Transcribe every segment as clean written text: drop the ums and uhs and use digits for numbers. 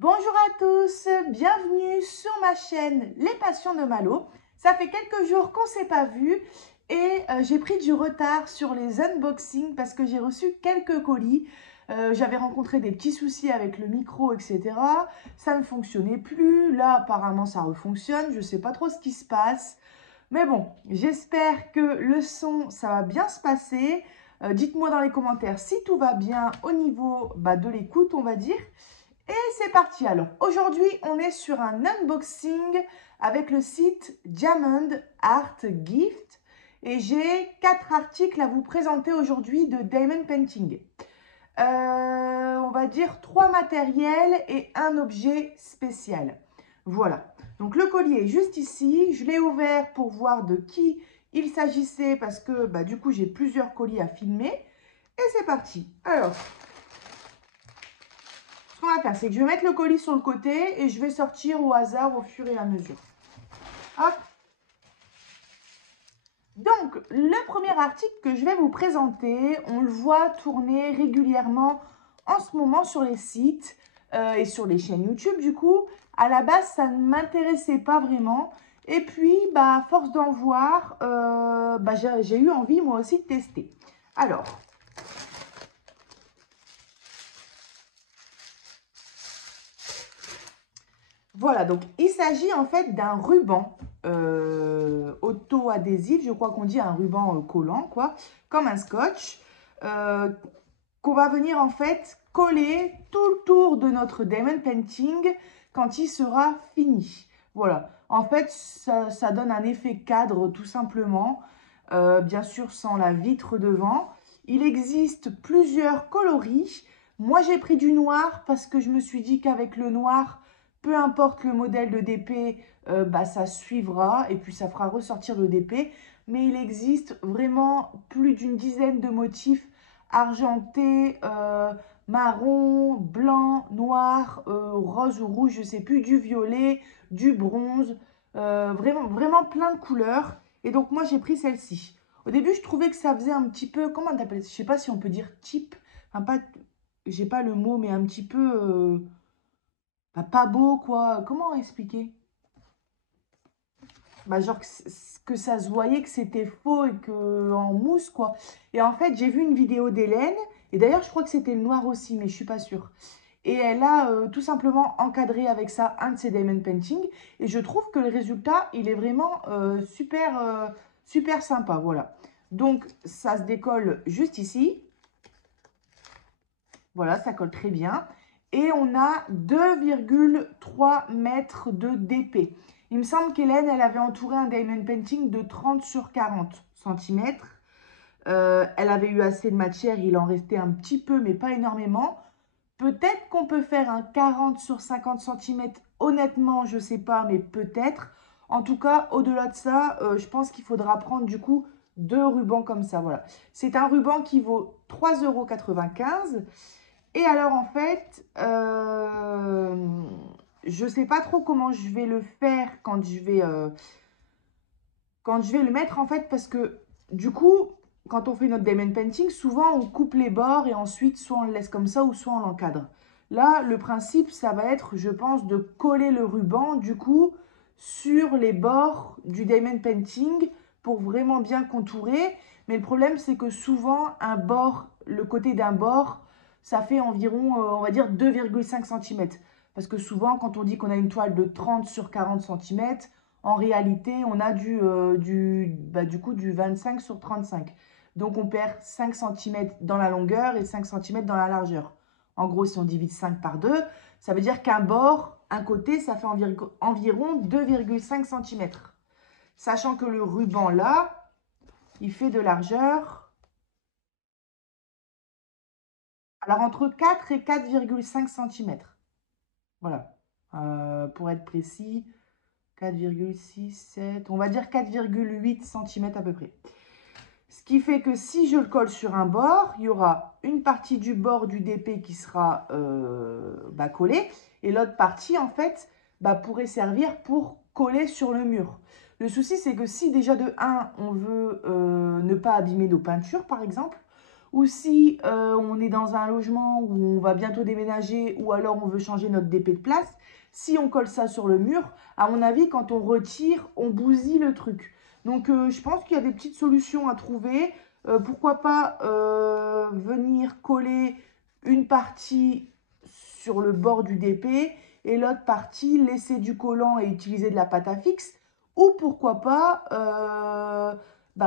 Bonjour à tous, bienvenue sur ma chaîne Les Passions de Malo. Ça fait quelques jours qu'on ne s'est pas vu et j'ai pris du retard sur les unboxings parce que j'ai reçu quelques colis. J'avais rencontré des petits soucis avec le micro, etc. Ça ne fonctionnait plus. Là, apparemment, ça refonctionne. Je ne sais pas trop ce qui se passe. Mais bon, j'espère que le son, ça va bien se passer. Dites-moi dans les commentaires si tout va bien au niveau de l'écoute, on va dire. Et c'est parti alors. Aujourd'hui, on est sur un unboxing avec le site Diamond Art Gift. Et j'ai 4 articles à vous présenter aujourd'hui de Diamond Painting. On va dire 3 matériels et un objet spécial. Voilà. Donc le colis est juste ici. Je l'ai ouvert pour voir de qui il s'agissait parce que du coup j'ai plusieurs colis à filmer. Et c'est parti. Alors, ce qu'on va faire, c'est que je vais mettre le colis sur le côté et je vais sortir au hasard au fur et à mesure. Hop. Donc, le premier article que je vais vous présenter, on le voit tourner régulièrement en ce moment sur les sites et sur les chaînes YouTube. Du coup, à la base, ça ne m'intéressait pas vraiment. Et puis, à force d'en voir, j'ai eu envie moi aussi de tester. Alors, voilà, donc il s'agit en fait d'un ruban auto-adhésif, je crois qu'on dit un ruban collant, quoi, comme un scotch, qu'on va venir en fait coller tout le tour de notre diamond painting quand il sera fini. Voilà, en fait, ça donne un effet cadre tout simplement, bien sûr sans la vitre devant. Il existe plusieurs coloris. Moi, j'ai pris du noir parce que je me suis dit qu'avec le noir, peu importe le modèle de DP, ça suivra et puis ça fera ressortir le DP. Mais il existe vraiment plus d'une dizaine de motifs argentés, marron, blanc, noir, rose ou rouge, je ne sais plus, du violet, du bronze, vraiment plein de couleurs. Et donc moi j'ai pris celle-ci. Au début je trouvais que ça faisait un petit peu, comment on appelle ça? Je ne sais pas si on peut dire cheap, enfin pas, j'ai pas le mot, mais un petit peu... pas beau, quoi. Comment expliquer? Genre que ça se voyait que c'était faux et que en mousse, quoi. Et en fait, j'ai vu une vidéo d'Hélène. Et d'ailleurs, je crois que c'était le noir aussi, mais je suis pas sûre. Et elle a tout simplement encadré avec ça un de ses diamond painting. Et je trouve que le résultat, il est vraiment super sympa. Voilà. Donc, ça se décolle juste ici. Voilà, ça colle très bien. Et on a 2,3 mètres de DP. Il me semble qu'Hélène, elle avait entouré un diamond painting de 30 sur 40 cm. Elle avait eu assez de matière, il en restait un petit peu, mais pas énormément. Peut-être qu'on peut faire un 40 sur 50 cm. Honnêtement, je ne sais pas, mais peut-être. En tout cas, au-delà de ça, je pense qu'il faudra prendre du coup 2 rubans comme ça. Voilà. C'est un ruban qui vaut 3,95 €. Et alors, en fait, je ne sais pas trop comment je vais le faire quand je vais le mettre, en fait, parce que, du coup, quand on fait notre diamond painting, souvent, on coupe les bords et ensuite, soit on le laisse comme ça ou soit on l'encadre. Là, le principe, ça va être, je pense, de coller le ruban, du coup, sur les bords du diamond painting pour vraiment bien contourer. Mais le problème, c'est que souvent, un bord, le côté d'un bord, ça fait environ, on va dire, 2,5 cm. Parce que souvent, quand on dit qu'on a une toile de 30 sur 40 cm, en réalité, on a du coup, du 25 sur 35. Donc, on perd 5 cm dans la longueur et 5 cm dans la largeur. En gros, si on divise 5 par 2, ça veut dire qu'un bord, un côté, ça fait environ 2,5 cm. Sachant que le ruban, là, il fait de largeur, alors entre 4 et 4,5 cm. Voilà. Pour être précis, 4,6, 7, on va dire 4,8 cm à peu près. Ce qui fait que si je le colle sur un bord, il y aura une partie du bord du DP qui sera collée et l'autre partie, en fait, pourrait servir pour coller sur le mur. Le souci, c'est que si déjà de 1, on veut ne pas abîmer nos peintures, par exemple, ou si on est dans un logement où on va bientôt déménager ou alors on veut changer notre DP de place, si on colle ça sur le mur, à mon avis, quand on retire, on bousille le truc. Donc, je pense qu'il y a des petites solutions à trouver. Pourquoi pas venir coller une partie sur le bord du DP et l'autre partie laisser du collant et utiliser de la pâte à fixe. Ou pourquoi pas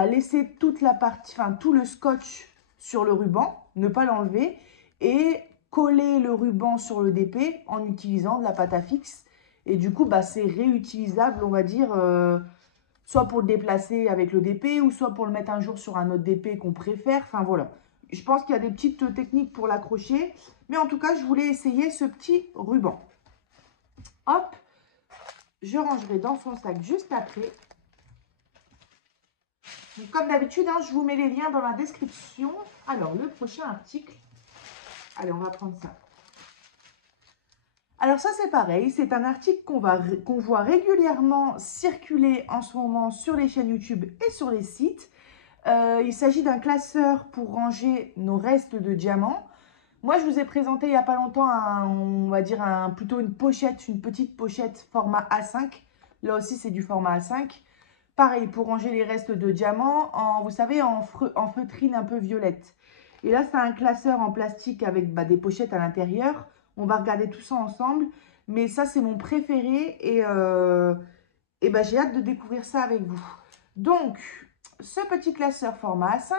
laisser toute la partie, enfin tout le scotch sur le ruban, ne pas l'enlever et coller le ruban sur le DP en utilisant de la pâte à fixe. Et du coup, c'est réutilisable, on va dire, soit pour le déplacer avec le DP ou soit pour le mettre un jour sur un autre DP qu'on préfère. Enfin voilà, je pense qu'il y a des petites techniques pour l'accrocher. Mais en tout cas, je voulais essayer ce petit ruban. Hop, je rangerai dans son sac juste après. Donc, comme d'habitude, je vous mets les liens dans la description. Alors, le prochain article. Allez, on va prendre ça. Alors ça, c'est pareil. C'est un article qu'on voit régulièrement circuler en ce moment sur les chaînes YouTube et sur les sites. Il s'agit d'un classeur pour ranger nos restes de diamants. Moi, je vous ai présenté il n'y a pas longtemps, on va dire plutôt une pochette, une petite pochette format A5. Là aussi, c'est du format A5. Pareil, pour ranger les restes de diamants, vous savez, en feutrine un peu violette. Et là, c'est un classeur en plastique avec des pochettes à l'intérieur. On va regarder tout ça ensemble. Mais ça, c'est mon préféré et j'ai hâte de découvrir ça avec vous. Donc, ce petit classeur format A5,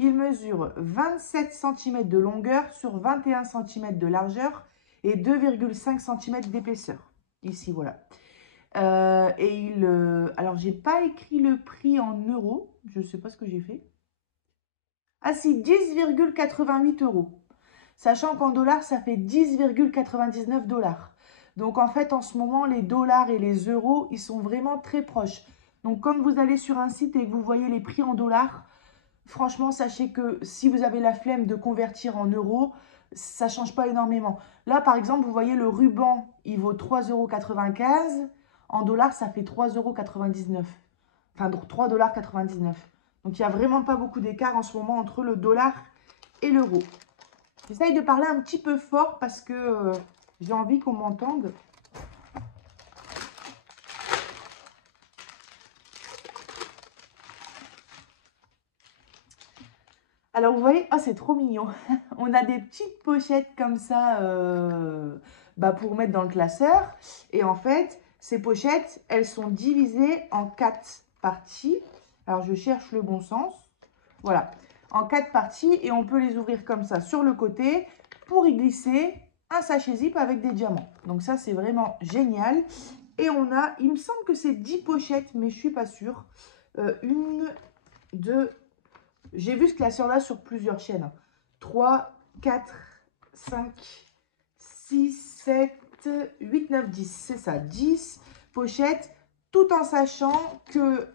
il mesure 27 cm de longueur sur 21 cm de largeur et 2,5 cm d'épaisseur. Ici, voilà. Alors, j'ai pas écrit le prix en euros. Je ne sais pas ce que j'ai fait. Ah si, 10,88 euros. Sachant qu'en dollars, ça fait 10,99 dollars. Donc, en fait, en ce moment, les dollars et les euros, ils sont vraiment très proches. Donc, comme vous allez sur un site et que vous voyez les prix en dollars, franchement, sachez que si vous avez la flemme de convertir en euros, ça ne change pas énormément. Là, par exemple, vous voyez le ruban, il vaut 3,95 €. En dollars, ça fait 3,99 €. Enfin, 3,99 $. Donc, il n'y a vraiment pas beaucoup d'écart en ce moment entre le dollar et l'euro. J'essaye de parler un petit peu fort parce que j'ai envie qu'on m'entende. Alors, vous voyez, c'est trop mignon. On a des petites pochettes comme ça pour mettre dans le classeur. Et en fait, ces pochettes, elles sont divisées en 4 parties. Alors, je cherche le bon sens. Voilà, en 4 parties. Et on peut les ouvrir comme ça sur le côté pour y glisser un sachet zip avec des diamants. Donc ça, c'est vraiment génial. Et on a, il me semble que c'est 10 pochettes, mais je ne suis pas sûre. 1, 2... J'ai vu ce classeur-là sur plusieurs chaînes. 3, 4, 5, 6, 7, 8, 9, 10. C'est ça, 10 pochettes, tout en sachant que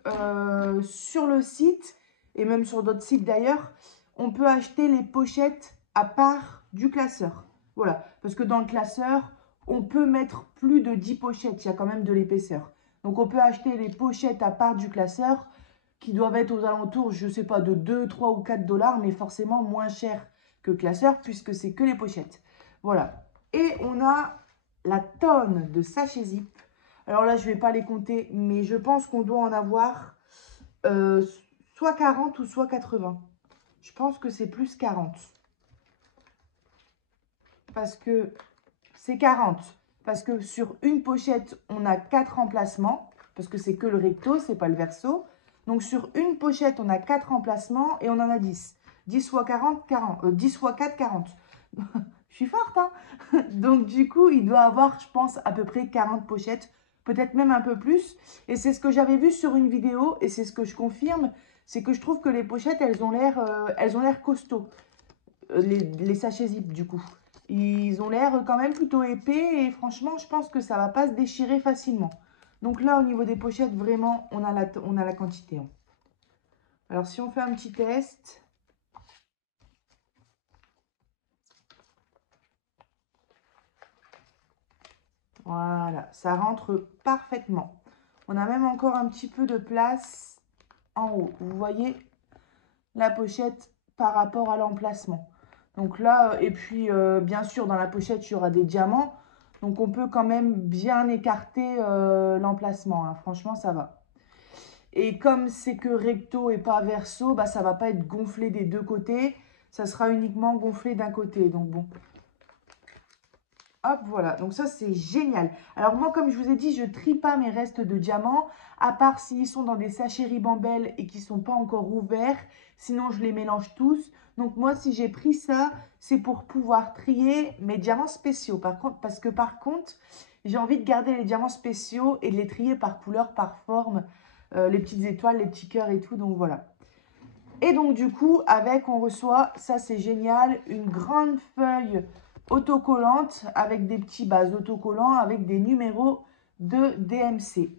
sur le site, et même sur d'autres sites d'ailleurs, on peut acheter les pochettes à part du classeur. Voilà, parce que dans le classeur, on peut mettre plus de 10 pochettes. Il y a quand même de l'épaisseur. Donc, on peut acheter les pochettes à part du classeur qui doivent être aux alentours, je ne sais pas, de 2, 3 ou 4 dollars, mais forcément moins cher que le classeur, puisque c'est que les pochettes. Voilà. Et on a la tonne de sachets zip. Alors là, je ne vais pas les compter, mais je pense qu'on doit en avoir soit 40 ou soit 80. Je pense que c'est plus 40. Parce que c'est 40. Parce que sur une pochette, on a 4 emplacements. Parce que c'est que le recto, c'est pas le verso. Donc, sur une pochette, on a 4 emplacements et on en a 10. 10 fois 40, 40. 10 fois 4, 40. Je suis forte, hein. Donc, du coup, il doit avoir, je pense, à peu près 40 pochettes. Peut-être même un peu plus. Et c'est ce que j'avais vu sur une vidéo. Et c'est ce que je confirme. C'est que je trouve que les pochettes, elles ont l'air costauds. Les sachets zip, du coup. Ils ont l'air quand même plutôt épais. Et franchement, je pense que ça ne va pas se déchirer facilement. Donc là, au niveau des pochettes, vraiment, on a la quantité. Alors, si on fait un petit test. Voilà, ça rentre parfaitement. On a même encore un petit peu de place en haut. Vous voyez, la pochette par rapport à l'emplacement. Donc là, et puis bien sûr, dans la pochette, il y aura des diamants. Donc on peut quand même bien écarter l'emplacement, hein. Franchement, ça va. Et comme c'est que recto et pas verso, bah, ça va pas être gonflé des deux côtés. Ça sera uniquement gonflé d'un côté. Donc bon. Hop, voilà. Donc ça, c'est génial. Alors moi, comme je vous ai dit, je trie pas mes restes de diamants, à part s'ils sont dans des sachets ribambelle et qui sont pas encore ouverts. Sinon, je les mélange tous. Donc moi, si j'ai pris ça, c'est pour pouvoir trier mes diamants spéciaux. Parce que par contre, j'ai envie de garder les diamants spéciaux et de les trier par couleur, par forme. Les petites étoiles, les petits cœurs et tout. Donc voilà. Et donc du coup, avec, on reçoit, ça c'est génial, une grande feuille autocollante avec des petits bases autocollants avec des numéros de DMC.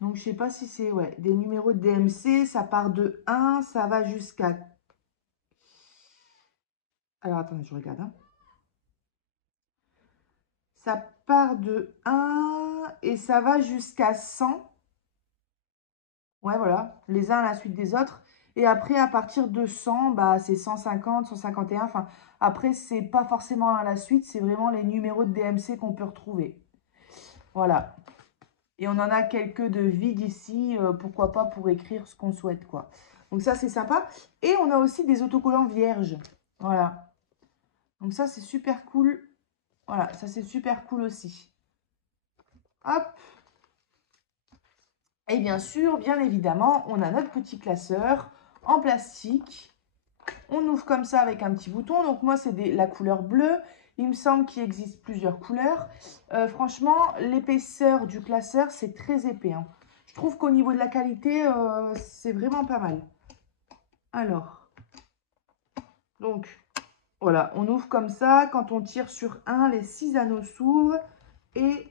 Donc je sais pas si c'est, ouais, des numéros de DMC, ça part de 1, ça va jusqu'à... Alors attendez, je regarde, hein. Ça part de 1 et ça va jusqu'à 100. Ouais, voilà, les uns à la suite des autres. Et après, à partir de 100, bah, c'est 150, 151. Enfin, après, c'est pas forcément à la suite, c'est vraiment les numéros de DMC qu'on peut retrouver. Voilà. Et on en a quelques de vides ici, pourquoi pas pour écrire ce qu'on souhaite, quoi. Donc ça, c'est sympa. Et on a aussi des autocollants vierges. Voilà. Donc ça, c'est super cool. Voilà, ça, c'est super cool aussi. Hop. Et bien sûr, bien évidemment, on a notre petit classeur en plastique. On ouvre comme ça avec un petit bouton. Donc moi, c'est la couleur bleue. Il me semble qu'il existe plusieurs couleurs. Franchement, l'épaisseur du classeur, c'est très épais, hein. Je trouve qu'au niveau de la qualité, c'est vraiment pas mal. Alors, donc, voilà, on ouvre comme ça. Quand on tire sur un, les 6 anneaux s'ouvrent et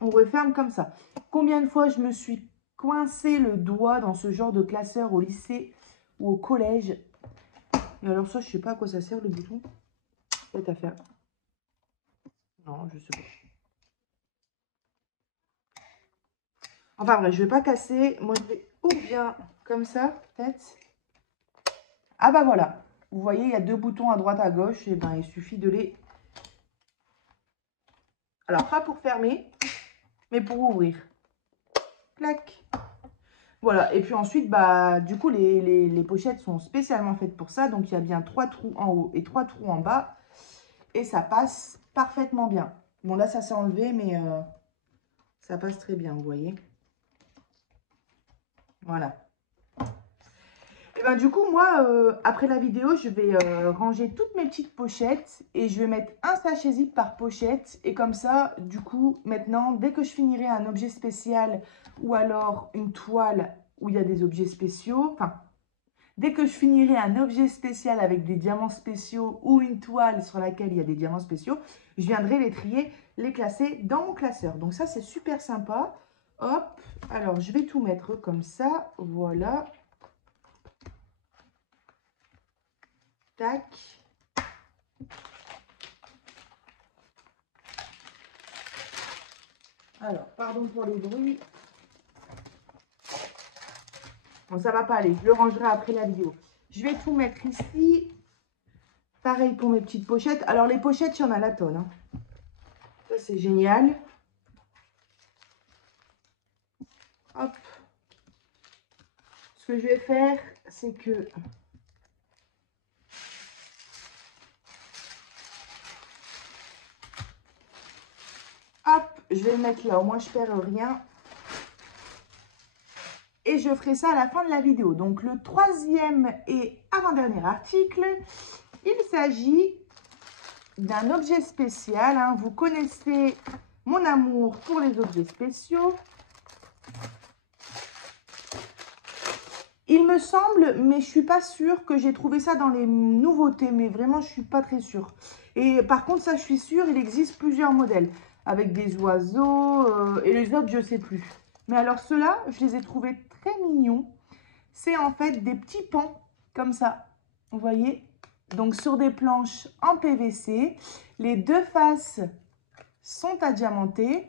on referme comme ça. Combien de fois je me suis coincé le doigt dans ce genre de classeur au lycée ou au collège? Et alors ça, je sais pas à quoi ça sert le bouton. Cette affaire. Non, je sais pas. Enfin bref, je vais pas casser. Moi, je vais ou bien comme ça, peut-être. Ah bah voilà. Vous voyez, il y a deux boutons à droite, à gauche. Et ben, il suffit de les... Alors, pas pour fermer, mais pour ouvrir. Clac. Voilà. Et puis ensuite, bah, du coup, les pochettes sont spécialement faites pour ça. Donc, il y a bien 3 trous en haut et 3 trous en bas. Et ça passe parfaitement bien. Bon, là, ça s'est enlevé, mais ça passe très bien, vous voyez. Voilà. Et ben, du coup, moi, après la vidéo, je vais ranger toutes mes petites pochettes et je vais mettre un sachet zip par pochette. Et comme ça, du coup, maintenant, dès que je finirai un objet spécial ou alors une toile où il y a des objets spéciaux, enfin, dès que je finirai un objet spécial avec des diamants spéciaux ou une toile sur laquelle il y a des diamants spéciaux, je viendrai les trier, les classer dans mon classeur. Donc ça, c'est super sympa. Hop, alors je vais tout mettre comme ça, voilà. Tac. Alors, pardon pour les bruits. Bon, ça va pas aller. Je le rangerai après la vidéo. Je vais tout mettre ici. Pareil pour mes petites pochettes. Alors, les pochettes, il y en a la tonne, hein. Ça, c'est génial. Hop. Ce que je vais faire, c'est que... Hop, je vais le mettre là. Au moins, je perds rien. Et je ferai ça à la fin de la vidéo. Donc, le troisième et avant-dernier article, il s'agit d'un objet spécial, hein. Vous connaissez mon amour pour les objets spéciaux. Il me semble, mais je suis pas sûre que j'ai trouvé ça dans les nouveautés, mais vraiment, je suis pas très sûre. Et par contre, ça, je suis sûre, il existe plusieurs modèles avec des oiseaux et les autres, je sais plus. Mais alors, ceux-là, je les ai trouvés très mignons. C'est en fait des petits pans comme ça, vous voyez? Donc, sur des planches en PVC. Les deux faces sont à diamanter.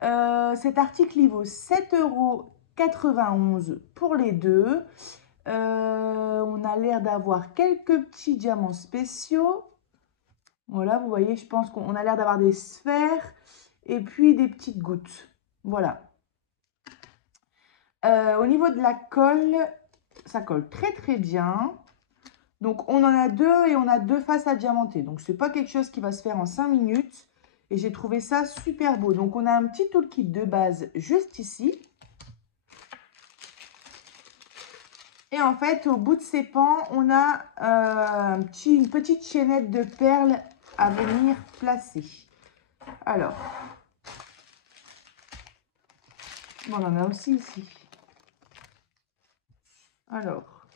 Cet article, il vaut 7,91 € pour les deux. On a l'air d'avoir quelques petits diamants spéciaux. Voilà, vous voyez, je pense qu'on a l'air d'avoir des sphères et puis des petites gouttes. Voilà. Au niveau de la colle, ça colle très très bien. Donc on en a deux et on a deux faces à diamanter. Donc c'est pas quelque chose qui va se faire en 5 minutes. Et j'ai trouvé ça super beau. Donc on a un petit toolkit de base juste ici. Et en fait, au bout de ces pans, on a une petite chaînette de perles à venir placer. Alors, on en a aussi ici. Alors,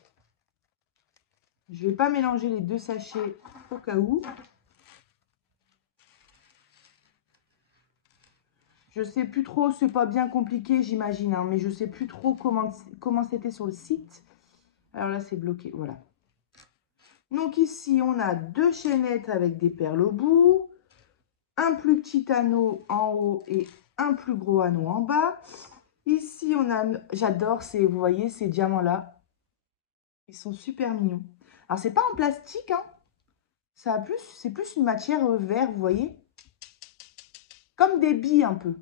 je ne vais pas mélanger les deux sachets au cas où. Je sais plus trop, c'est pas bien compliqué, j'imagine, hein, mais je sais plus trop comment c'était sur le site. Alors là, c'est bloqué, voilà. Donc ici, on a deux chaînettes avec des perles au bout, un plus petit anneau en haut et un plus gros anneau en bas. Ici, on a, j'adore ces, vous voyez, ces diamants-là. Ils sont super mignons. Alors, c'est pas en plastique, hein. C'est plus une matière vert, vous voyez. Comme des billes un peu.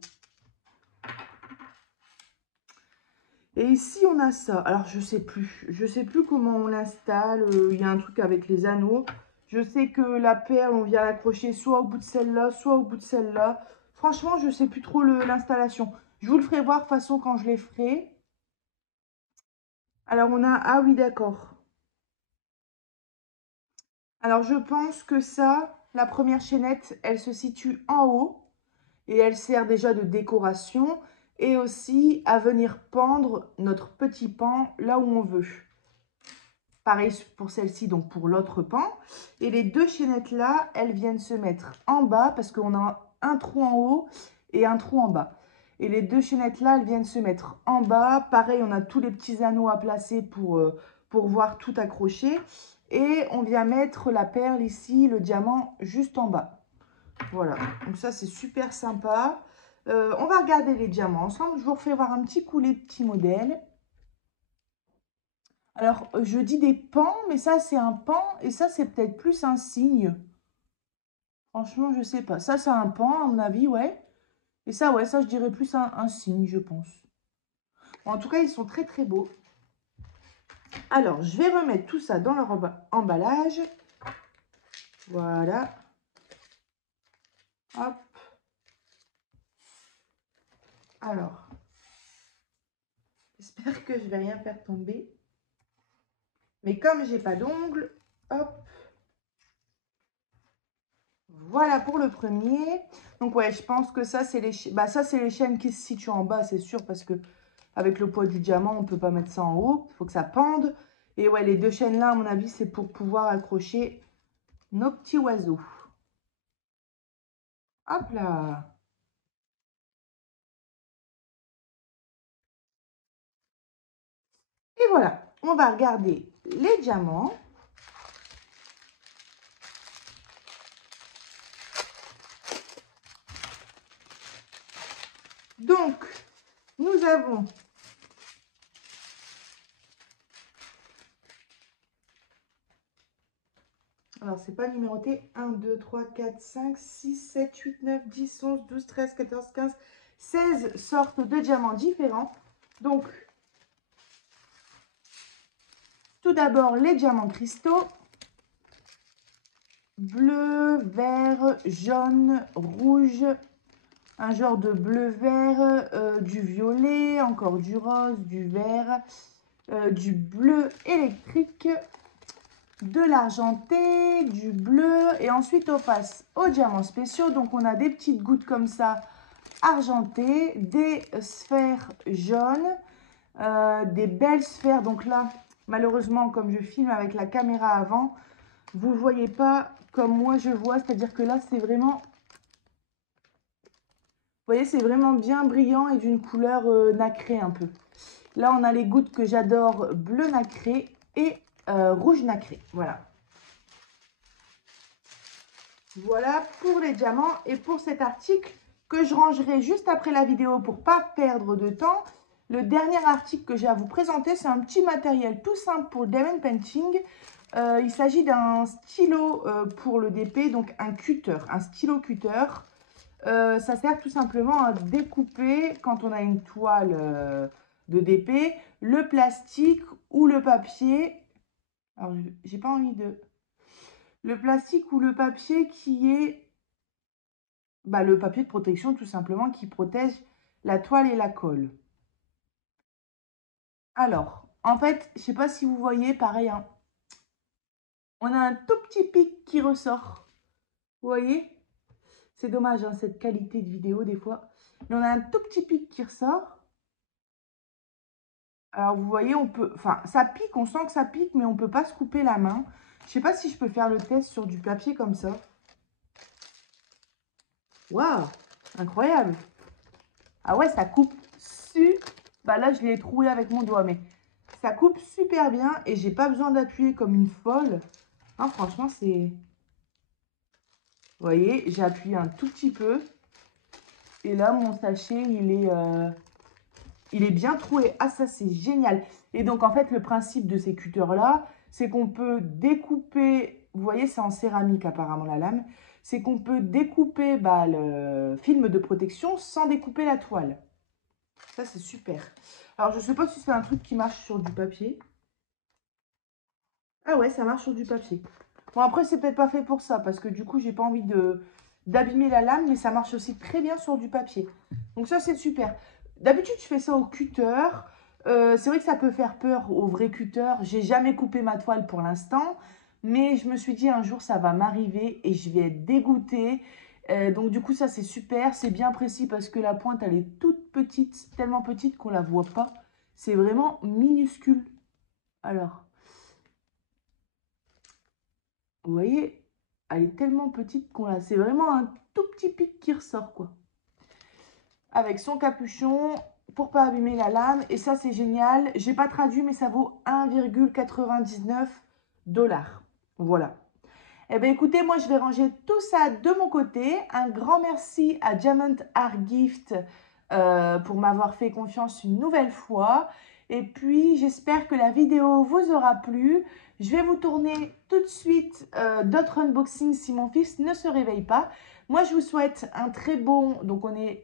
Et ici, on a ça. Alors, je sais plus comment on l'installe. Il y a un truc avec les anneaux. Je sais que la perle, on vient l'accrocher soit au bout de celle-là, soit au bout de celle-là. Franchement, je sais plus trop l'installation. Je vous le ferai voir de toute façon quand je les ferai. Alors, on a... Ah oui, d'accord. Alors, je pense que ça, la première chaînette, elle se situe en haut. Et elle sert déjà de décoration. Et aussi à venir pendre notre petit pan là où on veut. Pareil pour celle-ci, donc pour l'autre pan. Et les deux chaînettes là, elles viennent se mettre en bas parce qu'on a un trou en haut et un trou en bas. Et les deux chaînettes là, elles viennent se mettre en bas. Pareil, on a tous les petits anneaux à placer pour voir tout accrocher. Et on vient mettre la perle ici, le diamant, juste en bas. Voilà, donc ça c'est super sympa. On va regarder les diamants ensemble. Je vous refais voir un petit coup les petits modèles. Alors, je dis des pans, mais ça, c'est un pan. Et ça, c'est peut-être plus un signe. Franchement, je sais pas. Ça, c'est un pan, à mon avis, ouais. Et ça, ouais, ça, je dirais plus un signe, je pense. Bon, en tout cas, ils sont très, très beaux. Alors, je vais remettre tout ça dans leur emballage. Voilà. Hop. Alors, j'espère que je vais rien faire tomber. Mais comme j'ai pas d'ongles, hop. Voilà pour le premier. Donc ouais, je pense que ça, c'est les chaînes qui se situent en bas, c'est sûr, parce que avec le poids du diamant, on ne peut pas mettre ça en haut. Il faut que ça pende. Et ouais, les deux chaînes là, à mon avis, c'est pour pouvoir accrocher nos petits oiseaux. Hop là. Et voilà, on va regarder les diamants. Donc, nous avons alors, c'est pas numéroté. 1, 2, 3, 4, 5, 6, 7, 8, 9, 10, 11, 12, 13, 14, 15, 16 sortes de diamants différents. Donc, tout d'abord, les diamants cristaux. Bleu, vert, jaune, rouge. Un genre de bleu-vert, du violet, encore du rose, du vert, du bleu électrique, de l'argenté, du bleu. Et ensuite, on passe aux diamants spéciaux. Donc, on a des petites gouttes comme ça, argentées, des sphères jaunes, des belles sphères. Donc là, malheureusement, comme je filme avec la caméra avant, vous ne voyez pas comme moi je vois. C'est-à-dire que là, c'est vraiment... Vous voyez, c'est vraiment bien brillant et d'une couleur nacrée un peu. Là, on a les gouttes que j'adore, bleu nacré et rouge nacré. Voilà. Voilà pour les diamants et pour cet article que je rangerai juste après la vidéo pour ne pas perdre de temps. le dernier article que j'ai à vous présenter, c'est un petit matériel tout simple pour le diamond painting. Il s'agit d'un stylo pour le DP, donc un cutter, un stylo cutter. Ça sert tout simplement à découper, quand on a une toile de DP, le plastique ou le papier. Alors, j'ai pas envie de... Le plastique ou le papier qui est... Bah, le papier de protection, tout simplement, qui protège la toile et la colle. Alors, en fait, je sais pas si vous voyez, pareil, hein, on a un tout petit pic qui ressort. Vous voyez? C'est dommage, hein, cette qualité de vidéo, des fois. Mais on a un tout petit pic qui ressort. Alors, vous voyez, on peut... Enfin, ça pique, on sent que ça pique, mais on ne peut pas se couper la main. Je sais pas si je peux faire le test sur du papier comme ça. Waouh! Incroyable! Ah ouais, ça coupe Bah là, je l'ai troué avec mon doigt, mais ça coupe super bien et j'ai pas besoin d'appuyer comme une folle. Hein, franchement, c'est... Vous voyez, j'ai appuyé un tout petit peu. Et là, mon sachet, il est bien troué. Ah, ça, c'est génial. Et donc, en fait, le principe de ces cutters-là, c'est qu'on peut découper... Vous voyez, c'est en céramique, apparemment, la lame. C'est qu'on peut découper bah, le film de protection sans découper la toile. Ça, c'est super. Alors, je ne sais pas si c'est un truc qui marche sur du papier. Ah ouais, ça marche sur du papier. Bon, après, c'est peut-être pas fait pour ça, parce que du coup, j'ai pas envie d'abîmer la lame, mais ça marche aussi très bien sur du papier. Donc ça, c'est super. D'habitude, je fais ça au cutter. C'est vrai que ça peut faire peur au vrai cutter. J'ai jamais coupé ma toile pour l'instant, mais je me suis dit un jour, ça va m'arriver et je vais être dégoûtée. Donc du coup, ça, c'est super. C'est bien précis parce que la pointe, elle est toute petite, tellement petite qu'on la voit pas. C'est vraiment minuscule. Alors... Vous voyez, elle est tellement petite qu'on la... C'est vraiment un tout petit pic qui ressort, quoi. Avec son capuchon pour pas abîmer la lame. Et ça, c'est génial. J'ai pas traduit, mais ça vaut 1,99 $. Voilà. Eh bien, écoutez, moi, je vais ranger tout ça de mon côté. Un grand merci à Diamond Art Gift pour m'avoir fait confiance une nouvelle fois. Et puis, j'espère que la vidéo vous aura plu. Je vais vous tourner tout de suite d'autres unboxings si mon fils ne se réveille pas. Moi, je vous souhaite un très bon... Donc, on est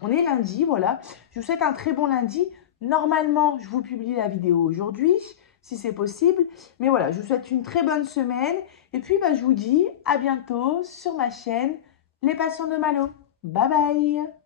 lundi, voilà. Je vous souhaite un très bon lundi. Normalement, je vous publie la vidéo aujourd'hui, si c'est possible. Mais voilà, je vous souhaite une très bonne semaine. Et puis, bah, je vous dis à bientôt sur ma chaîne Les Passions de Malo. Bye bye!